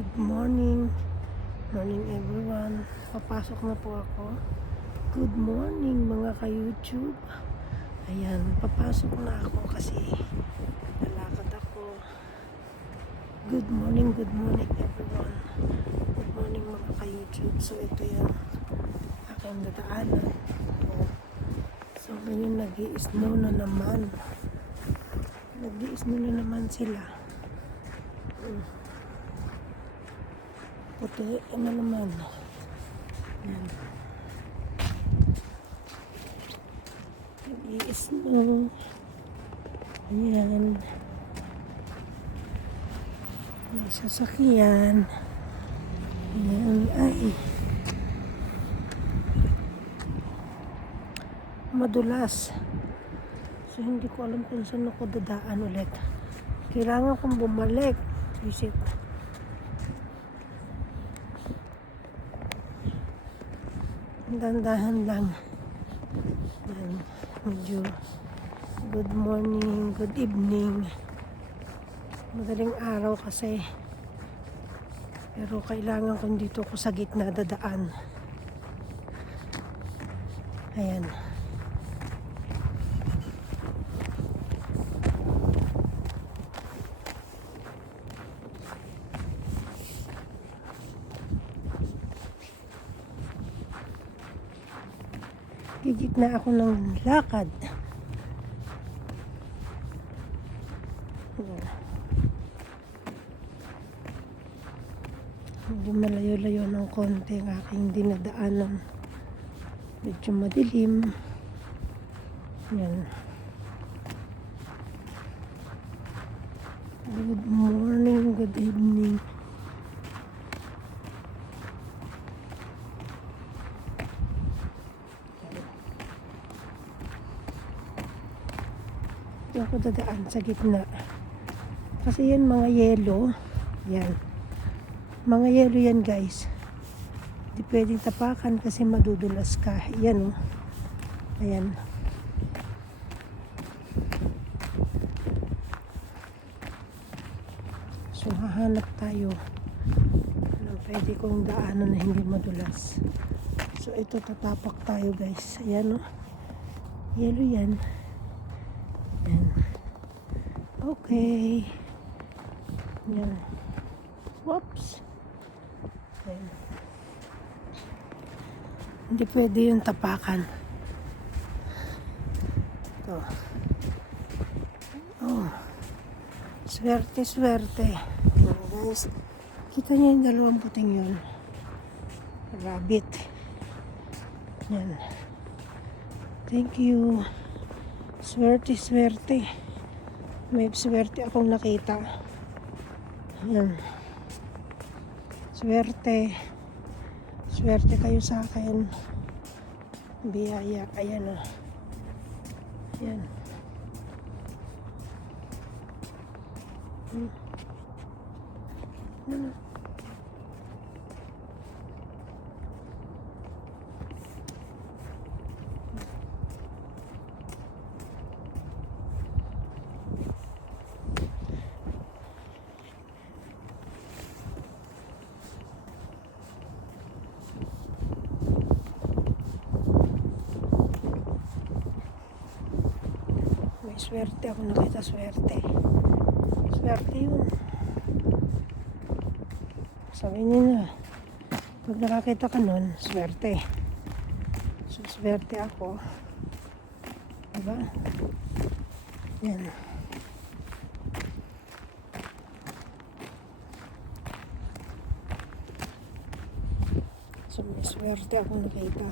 Good morning. Morning everyone. Papasok na po ako. Good morning mga ka-YouTube. Ayan, papasok na ako kasi lalakad ako. Good morning everyone. Good morning mga ka-YouTube. So ito yung aking dadaanan. So ngayon nag-i-snow na naman. Nag-i-snow na naman sila. Puti na naman. Yan. Nag-i-snow. Ayan. May sasakyan. Ayan. Ay. Madulas. So hindi ko alam kung saan ako dadaan ulit. Kailangan kong bumalik. Visit. Dandahan lang. Yan. Medyo good morning, good evening. Madaling araw kasi. Pero kailangan kong dito ko sa gitna dadaan. Ayan. Gigitna ako ng lakad. Medyo malayo-layo ng konti ang aking dinadaanan. Medyo madilim. Yan. Good morning, good evening. Ito ako dadaan sa gitna. Kasi yan mga yelo. Yan. Mga yelo yan guys. Hindi pwedeng tapakan kasi madudulas ka. Yan oh. Ayan. So hahanap tayo ng pwede kong daanan na hindi madulas. So ito tatapak tayo guys. Ayan oh. Yelo yan. Ayan. Okay. Yan. Whoops. Ayan. Hindi pwede yung tapakan. Ito. Oh. Swerte. Ayan guys. Kita niyo yung dalawang puting yun. Rabbit. Yan. Thank you. Swerte. May swerte akong nakita. Ayan. Swerte kayo sa akin. Biyaya. Ayan o. Ayan. Ayan. Swerte ako nakita, swerte yun. Sabi niyo na pag nakakita ka nun, swerte. So swerte ako, diba? Yan. So may swerte ako nakita.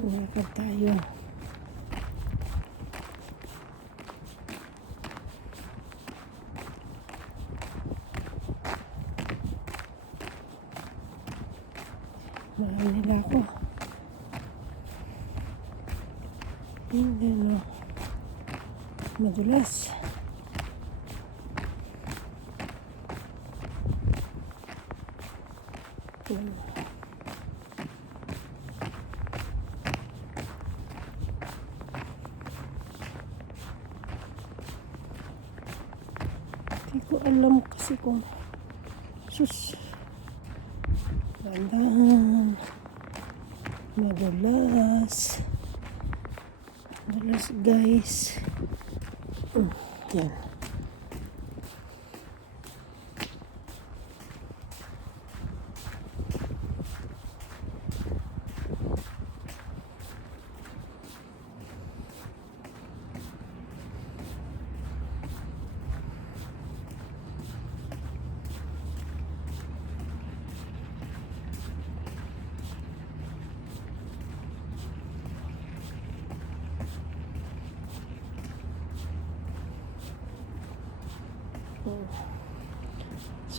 Lakad tayo. Mahal nila ako. Hindi no. Madulas. ko alam kasi kung sus. Dahan-dahan. Madulas. Madulas guys. Yan.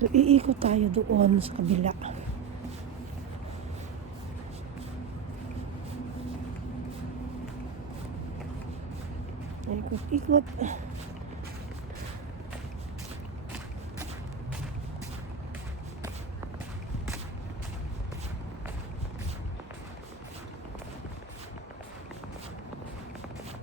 So, iikot tayo doon sa kabila. Ikot-ikot.